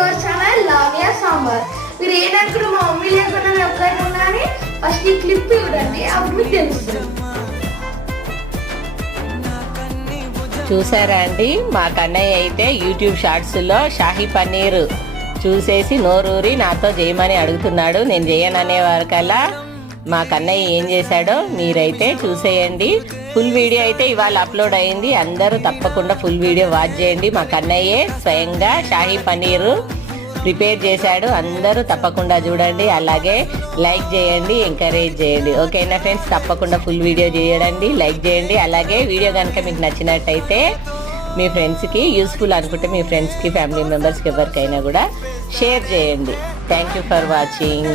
Our channel లావియా sambar. మీరు ఏదనుకున్న మా mummy లేకుండా ఎప్పుడైనా కానీ ఫస్ట్ ఈ క్లిప్ చూడండి, అప్పుడు మీకు తెలుస్తుంది. చూసారా అండి, మా కన్నయ్య అయితే యూట్యూబ్ షార్ట్స్లో షాహీ పన్నీర్ చూసేసి నోరూరి నాతో చేయమని అడుగుతున్నాడు. నేను చేయననే వరకల్లా మా కన్నయ్య ఏం చేశాడో మీరైతే చూసేయండి. ఫుల్ వీడియో అయితే ఇవాళ అప్లోడ్ అయింది. అందరూ తప్పకుండా ఫుల్ వీడియో వాచ్ చేయండి. మా కన్నయ్యే స్వయంగా షాహీ పన్నీరు ప్రిపేర్ చేశాడు. అందరూ తప్పకుండా చూడండి, అలాగే లైక్ చేయండి, ఎంకరేజ్ చేయండి. ఓకేనా ఫ్రెండ్స్, తప్పకుండా ఫుల్ వీడియో చేయండి, లైక్ చేయండి. అలాగే వీడియో కనుక మీకు నచ్చినట్టయితే మీ ఫ్రెండ్స్కి యూస్ఫుల్ అనుకుంటే మీ ఫ్రెండ్స్కి, ఫ్యామిలీ మెంబర్స్కి ఎవరికైనా కూడా షేర్ చేయండి. Thank you for watching.